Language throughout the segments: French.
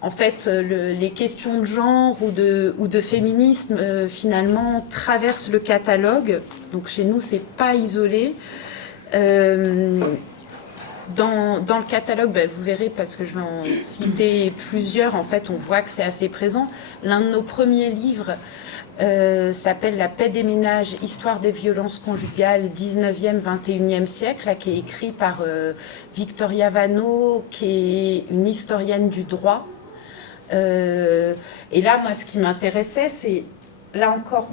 En fait, les questions de genre ou de féminisme, finalement, traversent le catalogue. Donc chez nous, c'est pas isolé. Euh, dans le catalogue, vous verrez, parce que je vais en citer plusieurs, en fait, on voit que c'est assez présent. L'un de nos premiers livres s'appelle La paix des ménages, histoire des violences conjugales 19e, 21e siècle, là, qui est écrit par Victoria Vano, qui est une historienne du droit. Et là, moi, ce qui m'intéressait, c'est, là encore,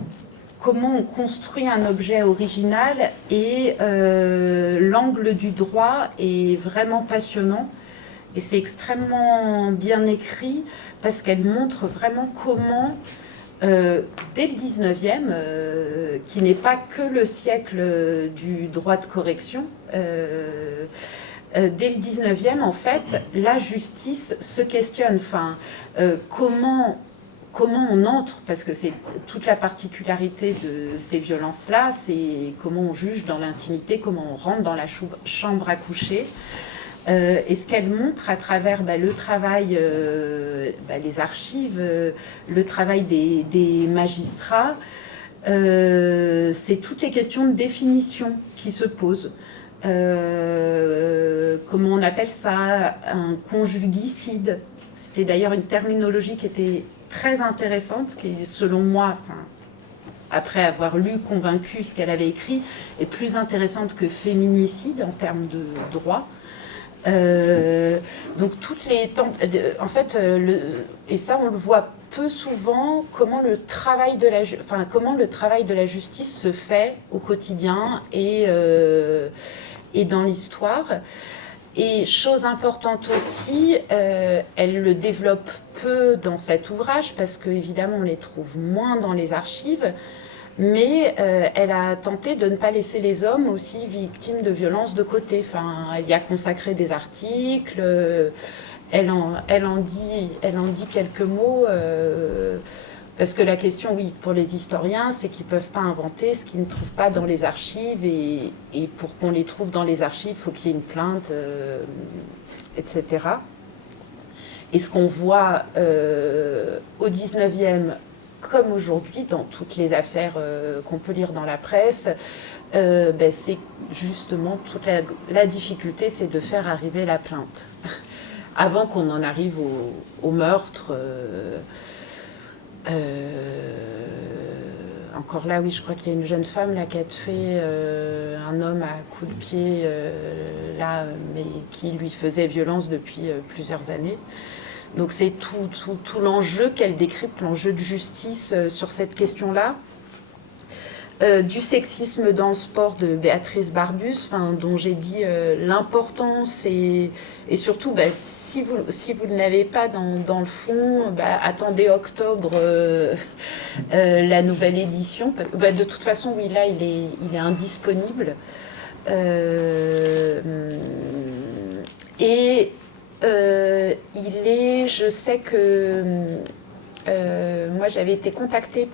comment on construit un objet original, et l'angle du droit est vraiment passionnant. Et c'est extrêmement bien écrit parce qu'elle montre vraiment comment, dès le 19e, qui n'est pas que le siècle du droit de correction, dès le 19e, en fait, la justice se questionne. Enfin, comment on entre, parce que c'est toute la particularité de ces violences-là, c'est comment on juge dans l'intimité, comment on rentre dans la chambre à coucher. Et ce qu'elle montre à travers le travail, les archives, le travail des magistrats, c'est toutes les questions de définition qui se posent. Comment on appelle ça, un conjugicide. C'était d'ailleurs une terminologie qui était très intéressante, qui, selon moi, après avoir lu, convaincu ce qu'elle avait écrit, est plus intéressante que féminicide en termes de droit. Donc toutes les en fait, et ça on le voit peu souvent, comment le travail de la justice se fait au quotidien et dans l'histoire. Et chose importante aussi, elle le développe peu dans cet ouvrage parce qu'évidemment on les trouve moins dans les archives, mais elle a tenté de ne pas laisser les hommes aussi victimes de violences de côté. Enfin, elle y a consacré des articles, elle en dit quelques mots, parce que la question, oui, pour les historiens, c'est qu'ils ne peuvent pas inventer ce qu'ils ne trouvent pas dans les archives, et pour qu'on les trouve dans les archives, il faut qu'il y ait une plainte, etc. Et ce qu'on voit au 19e, comme aujourd'hui, dans toutes les affaires qu'on peut lire dans la presse, c'est justement toute la difficulté, c'est de faire arriver la plainte. Avant qu'on en arrive au meurtre. Encore là, oui, je crois qu'il y a une jeune femme là, qui a tué un homme à coups de pied, là, mais qui lui faisait violence depuis plusieurs années. Donc c'est tout l'enjeu qu'elle décrypte, l'enjeu de justice sur cette question-là. Du sexisme dans le sport de Béatrice Barbus, dont j'ai dit l'importance, et surtout, si vous ne l'avez pas dans le fond, attendez octobre, la nouvelle édition. De toute façon, oui, là, il est indisponible. Et je sais que moi j'avais été contactée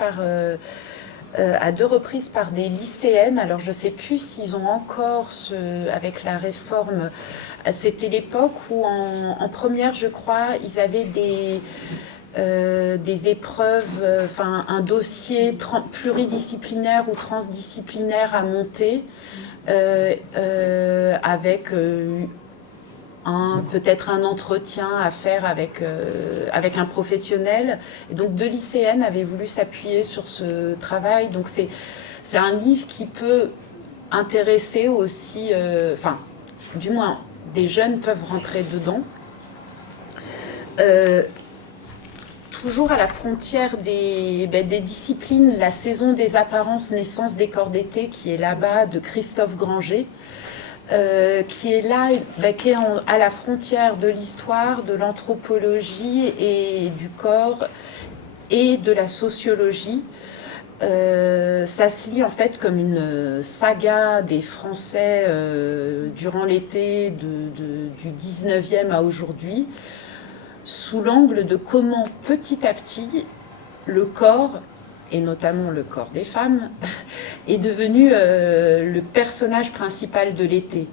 à 2 reprises par des lycéennes. Alors je ne sais plus s'ils ont encore, avec la réforme, c'était l'époque où en première, je crois, ils avaient des épreuves, un dossier pluridisciplinaire ou transdisciplinaire à monter, avec peut-être un entretien à faire avec un professionnel. Et donc 2 lycéennes avaient voulu s'appuyer sur ce travail. Donc c'est un livre qui peut intéresser aussi, du moins des jeunes peuvent rentrer dedans. Toujours à la frontière des disciplines, La saison des apparences, naissance des corps d'été, qui est là-bas, de Christophe Granger, qui est là, qui est à la frontière de l'histoire, de l'anthropologie et du corps et de la sociologie. Ça se lit en fait comme une saga des Français durant l'été du 19e à aujourd'hui, sous l'angle de comment petit à petit le corps, et notamment le corps des femmes, est devenu le personnage principal de l'été.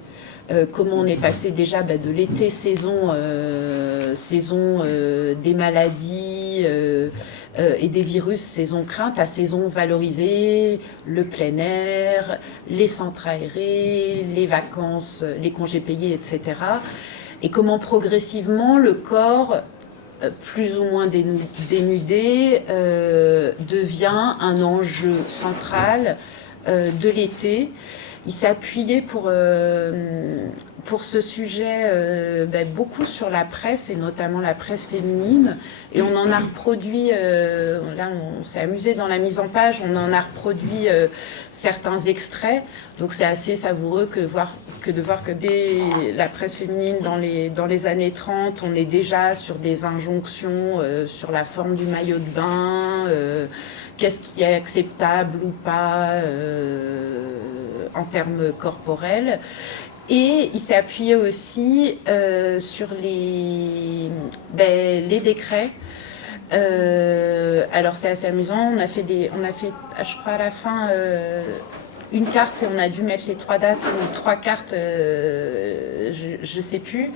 comment on est passé déjà de l'été saison, des maladies et des virus, saison crainte, à saison valorisée, le plein air, les centres aérés, les vacances, les congés payés, etc. Et comment progressivement le corps, plus ou moins dénudé, devient un enjeu central de l'été. Il s'est appuyé pour ce sujet beaucoup sur la presse, et notamment la presse féminine. Et on en a reproduit, là on s'est amusé dans la mise en page, on en a reproduit certains extraits. Donc c'est assez savoureux de voir que dès la presse féminine dans les années 30, on est déjà sur des injonctions sur la forme du maillot de bain, qu'est-ce qui est acceptable ou pas en termes corporels. Et il s'est appuyé aussi sur les décrets. Alors c'est assez amusant, on a fait, je crois à la fin, une carte, et on a dû mettre les 3 dates, ou 3 cartes, je ne sais plus.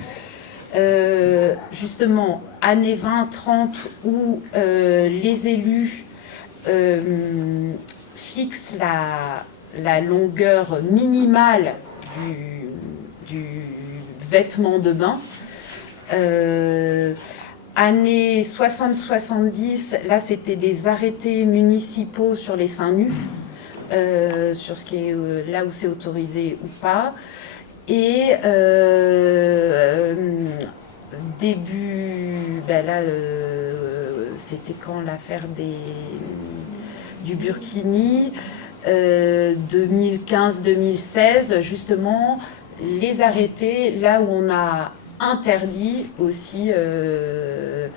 Justement, années 20-30, où les élus fixent la longueur minimale du vêtement de bain. Années 60-70, là c'était des arrêtés municipaux sur les seins nus, sur ce qui est là où c'est autorisé ou pas. Et début, là c'était quand l'affaire du Burkini, 2015-2016, justement, les arrêtés, là où on a interdit aussi de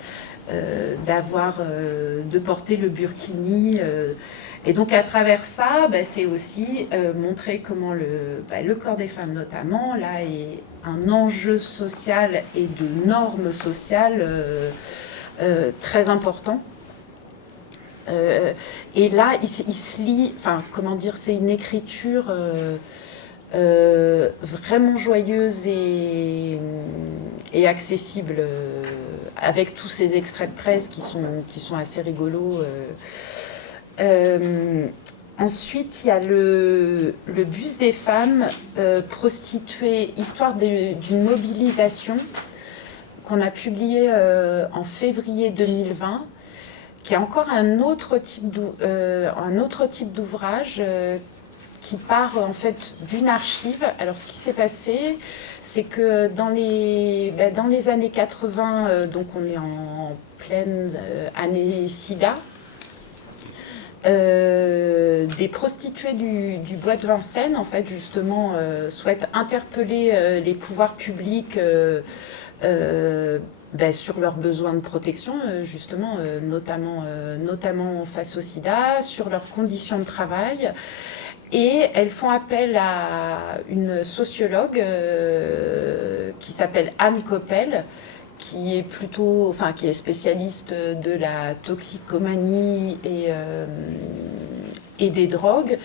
porter le burkini. Et donc à travers ça, c'est aussi montrer comment le corps des femmes notamment, là, est un enjeu social et de normes sociales très important. Et là, il se lit, c'est une écriture vraiment joyeuse et accessible, avec tous ces extraits de presse qui sont assez rigolos. Ensuite, il y a le bus des femmes prostituées, histoire d'une mobilisation qu'on a publié en février 2020, qui est encore un autre type d'ouvrage qui part en fait d'une archive. Alors ce qui s'est passé, c'est que dans les années 80, donc on est en pleine année SIDA, des prostituées du bois de Vincennes, en fait, justement, souhaitent interpeller les pouvoirs publics sur leurs besoins de protection, justement, notamment face au sida, sur leurs conditions de travail. Et elles font appel à une sociologue qui s'appelle Anne Coppel, qui est spécialiste de la toxicomanie et des drogues.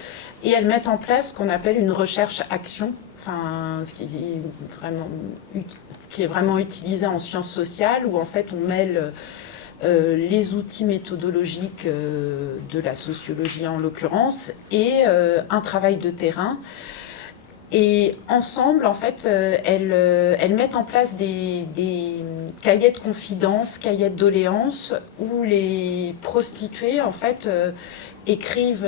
Et elles mettent en place ce qu'on appelle une recherche-action, ce qui est vraiment utilisé en sciences sociales, où en fait on mêle les outils méthodologiques de la sociologie en l'occurrence, et un travail de terrain. Et ensemble, en fait, elles mettent en place des cahiers de confidence, cahiers de doléances, où les prostituées, en fait, écrivent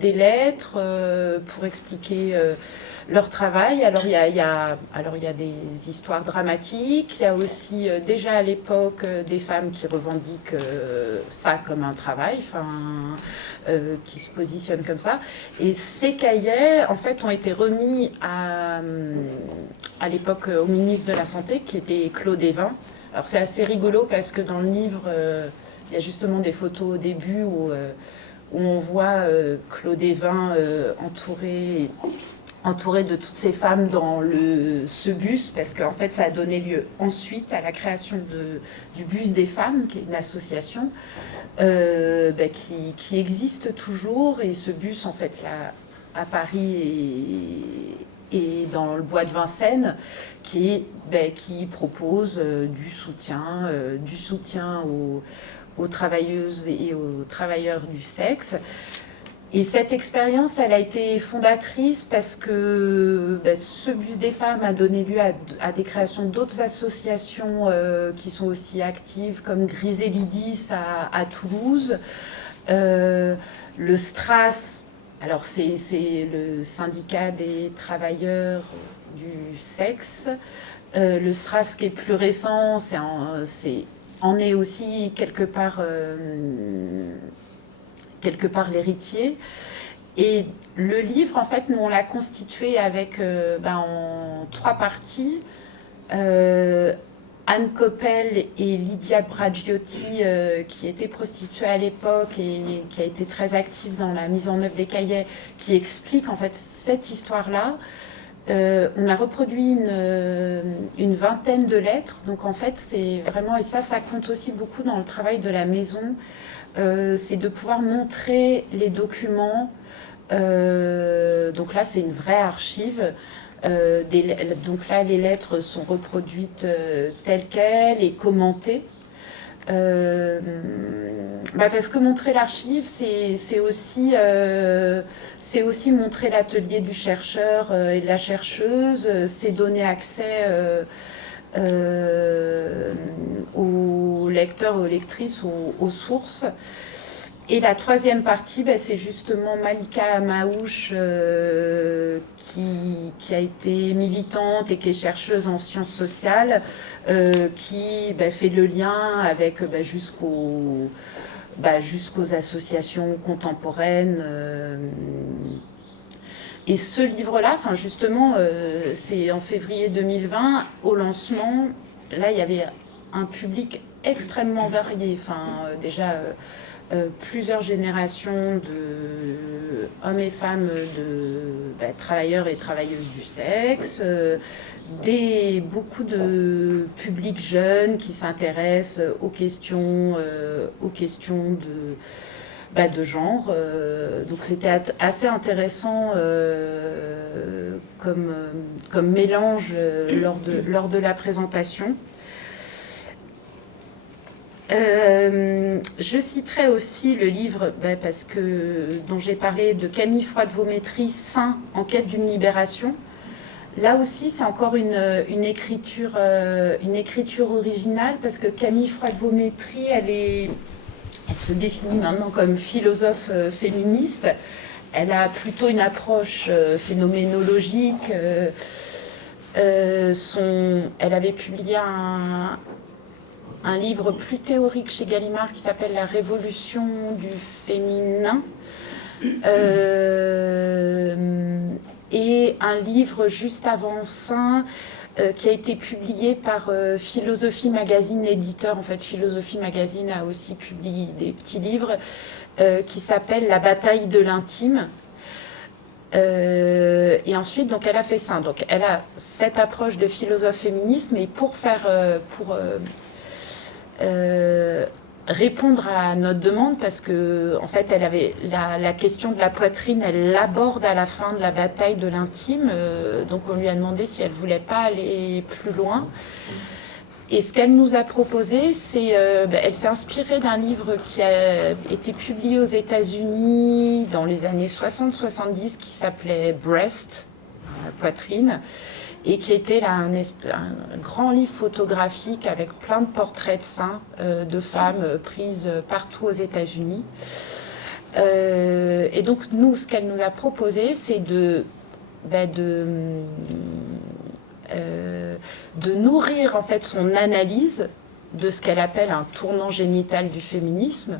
des lettres pour expliquer leur travail. Alors il y a des histoires dramatiques, il y a aussi déjà à l'époque des femmes qui revendiquent ça comme un travail, qui se positionnent comme ça. Et ces cahiers, en fait, ont été remis à l'époque au ministre de la Santé, qui était Claude Évin. Alors c'est assez rigolo parce que dans le livre, il y a justement des photos au début où on voit Claude Évin entouré de toutes ces femmes dans ce bus, parce qu'en fait ça a donné lieu ensuite à la création du bus des femmes, qui est une association qui existe toujours. Et ce bus, en fait, là, à Paris, et dans le bois de Vincennes, qui propose du soutien aux travailleuses et aux travailleurs du sexe. Et cette expérience, elle a été fondatrice parce que ce bus des femmes a donné lieu à des créations d'autres associations qui sont aussi actives, comme Griselidis à Toulouse, le STRAS. Alors c'est le syndicat des travailleurs du sexe. Le STRAS qui est plus récent, en est aussi quelque part l'héritier. Et le livre, en fait, nous on l'a constitué avec en 3 parties. Anne Coppel et Lydia Bragiotti, qui était prostituée à l'époque et qui a été très active dans la mise en œuvre des cahiers, qui explique en fait cette histoire-là. On a reproduit une vingtaine de lettres, donc en fait c'est vraiment, et ça compte aussi beaucoup dans le travail de la maison, c'est de pouvoir montrer les documents. Donc là c'est une vraie archive. Donc là, les lettres sont reproduites telles quelles et commentées. Parce que montrer l'archive, c'est aussi montrer l'atelier du chercheur et de la chercheuse, c'est donner accès aux lecteurs et aux lectrices, aux sources. Et la 3e partie, c'est justement Malika Amaouche, qui a été militante et qui est chercheuse en sciences sociales, qui fait le lien avec jusqu'aux associations contemporaines. Et ce livre-là, justement, c'est en février 2020, au lancement, là, il y avait un public extrêmement varié. Déjà... plusieurs générations d'hommes et femmes, de travailleurs et travailleuses du sexe, beaucoup de publics jeunes qui s'intéressent aux questions de genre. Donc c'était assez intéressant comme mélange lors de la présentation. Je citerai aussi le livre dont j'ai parlé de Camille Froide-Vaumétry, Saint, en quête d'une libération. Là aussi, c'est encore une écriture originale, parce que Camille Froide-Vaumétry, elle se définit maintenant comme philosophe féministe. Elle a plutôt une approche phénoménologique. Elle avait publié un livre plus théorique chez Gallimard qui s'appelle La Révolution du féminin, et un livre juste avant Saint qui a été publié par Philosophie Magazine, éditeur. En fait, Philosophie Magazine a aussi publié des petits livres qui s'appellent La bataille de l'intime. Et ensuite, donc, elle a fait Saint. Donc, elle a cette approche de philosophe féministe, mais pour répondre à notre demande, parce que en fait elle avait la question de la poitrine, elle l'aborde à la fin de la bataille de l'intime, donc on lui a demandé si elle voulait pas aller plus loin. Et ce qu'elle nous a proposé, c'est elle s'est inspirée d'un livre qui a été publié aux États-Unis dans les années 60-70 qui s'appelait Breast, poitrine, et qui était là un grand livre photographique avec plein de portraits de seins de femmes prises partout aux États-Unis. Et donc nous, ce qu'elle nous a proposé, c'est de nourrir en fait son analyse de ce qu'elle appelle un tournant génital du féminisme,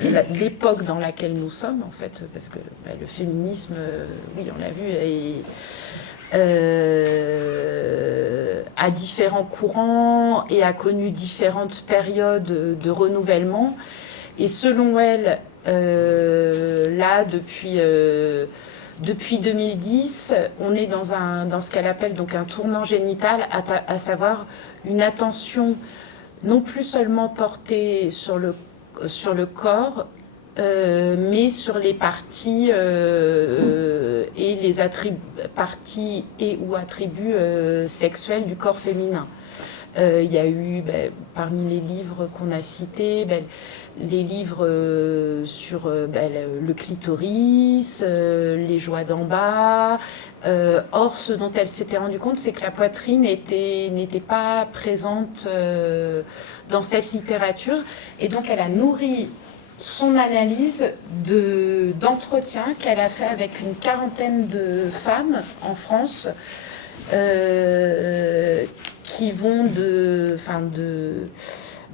l'époque dans laquelle nous sommes en fait, parce que le féminisme, oui, on l'a vu, a différents courants et a connu différentes périodes de renouvellement. Et selon elle, là, depuis 2010, on est dans ce qu'elle appelle donc un tournant génital, à savoir une attention non plus seulement portée sur le corps, mais sur les parties et les parties et ou attributs sexuels du corps féminin. Il y a eu, parmi les livres qu'on a cités, les livres sur le clitoris, les joies d'en bas. Or, ce dont elle s'était rendue compte, c'est que la poitrine n'était pas présente dans cette littérature. Et donc, elle a nourri son analyse d'entretien qu'elle a fait avec une quarantaine de femmes en France qui vont de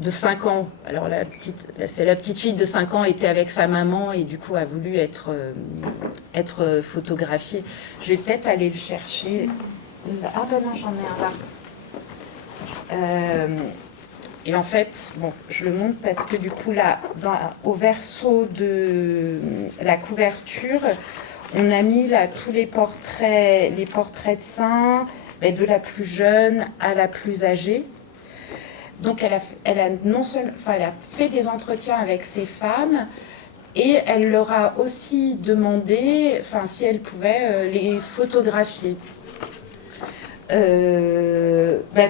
5 ans. Alors c'est la petite fille de 5 ans était avec sa maman et du coup a voulu être photographiée. Je vais peut-être aller le chercher. Ah ben non, j'en ai un là. Et en fait, bon, je le montre parce que du coup là, au verso de la couverture, on a mis là tous les portraits de seins, de la plus jeune à la plus âgée. Donc elle a fait des entretiens avec ces femmes et elle leur a aussi demandé, si elles pouvaient les photographier.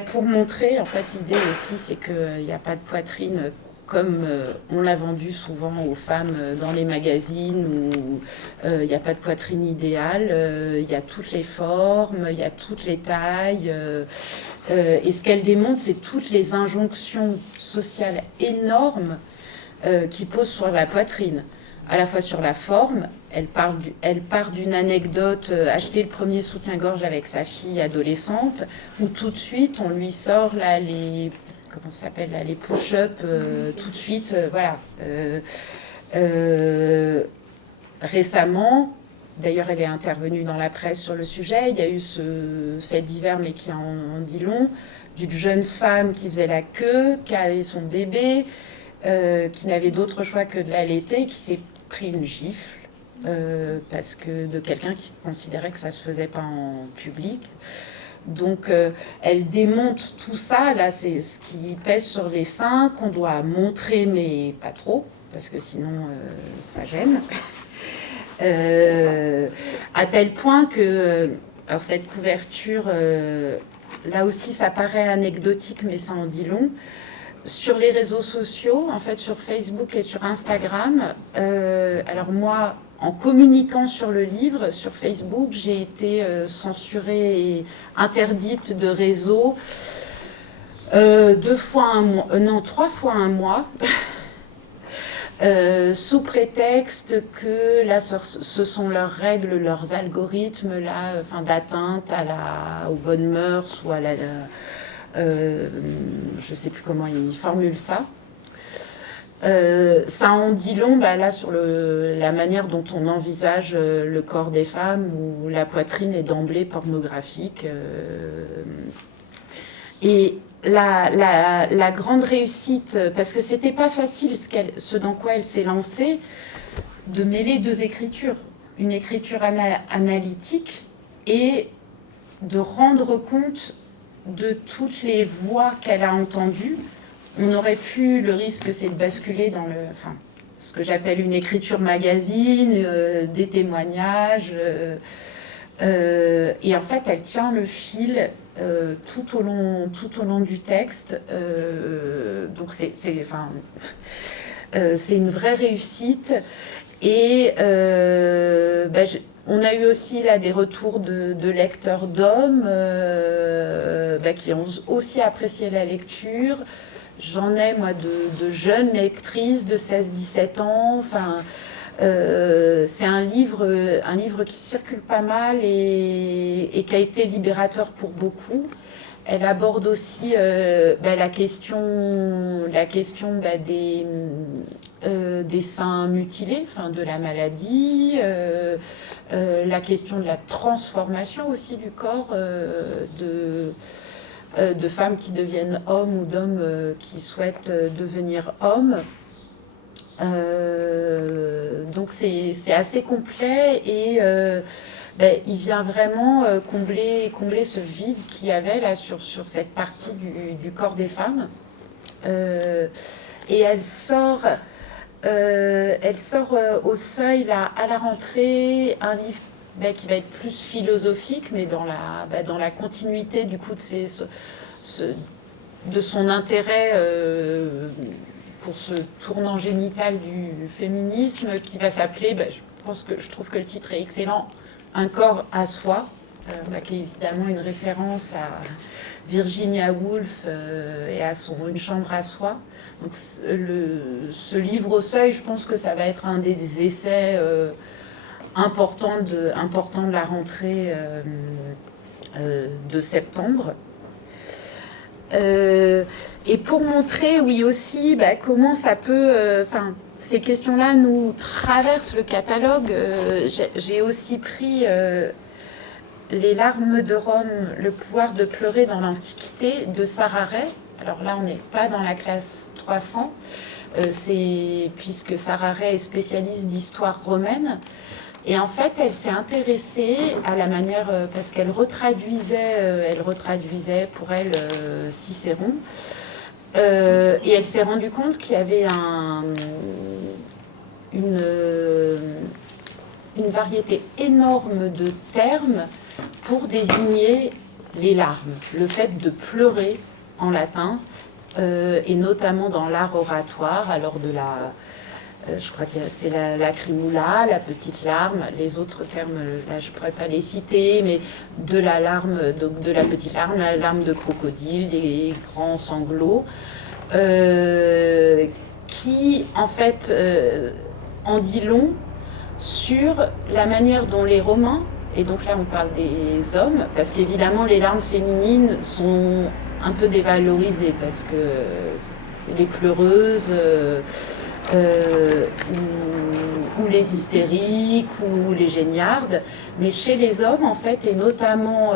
Pour montrer, en fait, l'idée aussi, c'est qu'il n'y a pas de poitrine comme on l'a vendu souvent aux femmes dans les magazines, où il n'y a pas de poitrine idéale, il y a toutes les formes, il y a toutes les tailles. Et ce qu'elle démontre, c'est toutes les injonctions sociales énormes qui posent sur la poitrine. À la fois sur la forme, elle part d'une anecdote, acheter le premier soutien-gorge avec sa fille adolescente, où tout de suite on lui sort là les push-up, tout de suite, voilà. Récemment, d'ailleurs elle est intervenue dans la presse sur le sujet, il y a eu ce fait divers mais qui en dit long, d'une jeune femme qui faisait la queue, qui avait son bébé, qui n'avait d'autre choix que de l'allaiter, qui s'est pris une gifle parce que de quelqu'un qui considérait que ça se faisait pas en public. Donc elle démonte tout ça, là c'est ce qui pèse sur les seins, qu'on doit montrer mais pas trop, parce que sinon ça gêne. À tel point que alors cette couverture, là aussi ça paraît anecdotique mais ça en dit long. Sur les réseaux sociaux, en fait sur Facebook et sur Instagram, alors moi, en communiquant sur le livre, sur Facebook, j'ai été censurée et interdite de réseau 3 fois un mois, sous prétexte que là, ce sont leurs règles, leurs algorithmes là, d'atteinte aux bonnes mœurs ou à la... je ne sais plus comment il formule ça. Ça en dit long là, sur la manière dont on envisage le corps des femmes, où la poitrine est d'emblée pornographique. Et la grande réussite, parce que c'était pas facile ce dans quoi elle s'est lancée, de mêler deux écritures. Une écriture analytique et de rendre compte de toutes les voix qu'elle a entendues. On aurait pu, le risque c'est de basculer dans ce que j'appelle une écriture magazine, des témoignages. Et en fait, elle tient le fil tout au long du texte. Donc c'est une vraie réussite. Et on a eu aussi là des retours de lecteurs d'hommes qui ont aussi apprécié la lecture. J'en ai, moi, de jeunes lectrices de 16-17 ans. C'est un livre qui circule pas mal et qui a été libérateur pour beaucoup. Elle aborde aussi la question des seins mutilés, de la maladie, la question de la transformation aussi du corps de femmes qui deviennent hommes ou d'hommes qui souhaitent devenir hommes. Donc c'est assez complet et il vient vraiment combler ce vide qu'il y avait là sur cette partie du corps des femmes. Et elle sort Elle sort au Seuil là, à la rentrée un livre qui va être plus philosophique, mais dans la continuité du coup de son intérêt pour ce tournant génital du féminisme, qui va s'appeler, je trouve que le titre est excellent, Un corps à soi, qui est évidemment une référence à Virginia Woolf et à Une chambre à soi. Donc ce livre au Seuil, je pense que ça va être un des essais importants de la rentrée de septembre. Et pour montrer, oui aussi, comment ça peut... ces questions-là nous traversent le catalogue. J'ai aussi pris Les larmes de Rome, le pouvoir de pleurer dans l'Antiquité de Sarah Ray. Alors là, on n'est pas dans la classe 300, puisque Sarah Ray est spécialiste d'histoire romaine. Et en fait, elle s'est intéressée à la manière, parce qu'elle retraduisait pour elle Cicéron. Et elle s'est rendue compte qu'il y avait une variété énorme de termes pour désigner les larmes, le fait de pleurer en latin, et notamment dans l'art oratoire, alors je crois que c'est la lacrimula, la petite larme, les autres termes, là je ne pourrais pas les citer, mais de la larme, donc de la petite larme, la larme de crocodile, des grands sanglots, qui en fait en dit long sur la manière dont les Romains, et donc là on parle des hommes, parce qu'évidemment les larmes féminines sont un peu dévalorisées, parce que c'est les pleureuses, ou les hystériques, ou les géniardes, mais chez les hommes en fait, et notamment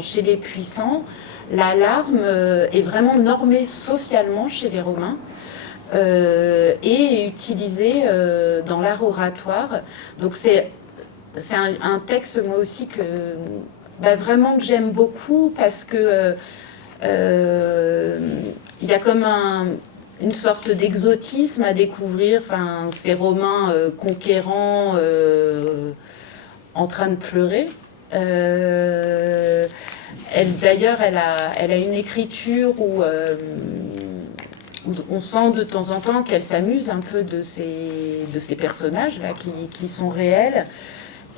chez les puissants, la larme est vraiment normée socialement chez les Romains. Et utilisé dans l'art oratoire. Donc c'est un texte, moi aussi, vraiment que j'aime beaucoup, parce que il y a comme une sorte d'exotisme à découvrir, ces Romains conquérants en train de pleurer. D'ailleurs, elle a une écriture où on sent de temps en temps qu'elle s'amuse un peu de ces personnages-là qui sont réels.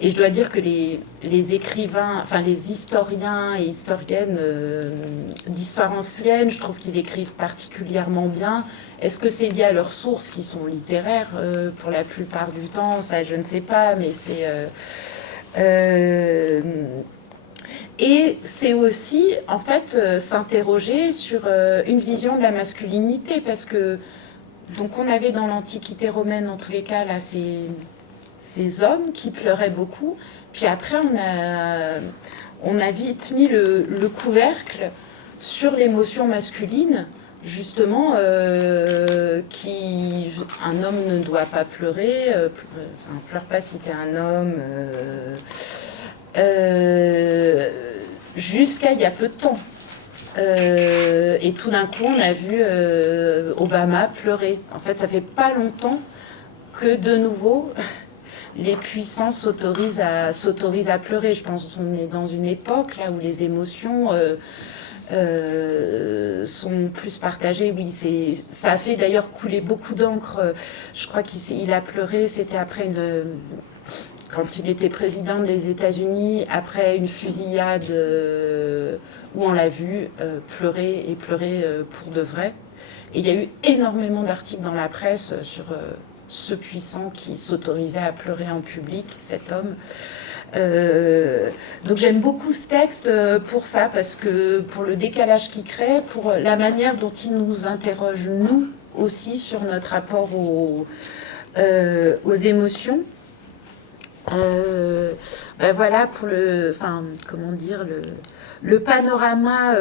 Et je dois dire que les écrivains, les historiens et historiennes d'histoire ancienne, je trouve qu'ils écrivent particulièrement bien. Est-ce que c'est lié à leurs sources qui sont littéraires pour la plupart du temps? Ça, je ne sais pas, mais c'est... Et c'est aussi, en fait, s'interroger sur une vision de la masculinité, parce que, donc, on avait dans l'Antiquité romaine, en tous les cas, là, ces hommes qui pleuraient beaucoup. Puis après, on a vite mis le couvercle sur l'émotion masculine, justement, un homme ne doit pas pleurer, pleure pas si t'es un homme... jusqu'à il y a peu de temps. Et tout d'un coup, on a vu Obama pleurer. En fait, ça fait pas longtemps que, de nouveau, les puissants s'autorisent à pleurer. Je pense qu'on est dans une époque là où les émotions sont plus partagées. Oui, ça a fait d'ailleurs couler beaucoup d'encre. Je crois qu'il a pleuré, c'était après quand il était président des États-Unis, après une fusillade où on l'a vu pleurer pour de vrai. Et il y a eu énormément d'articles dans la presse sur ce puissant qui s'autorisait à pleurer en public, cet homme. Donc j'aime beaucoup ce texte pour ça, parce que pour le décalage qu'il crée, pour la manière dont il nous interroge, nous aussi, sur notre rapport aux émotions. Voilà pour le panorama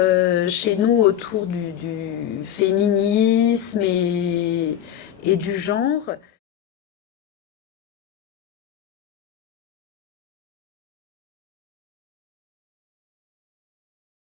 chez nous autour du féminisme et du genre.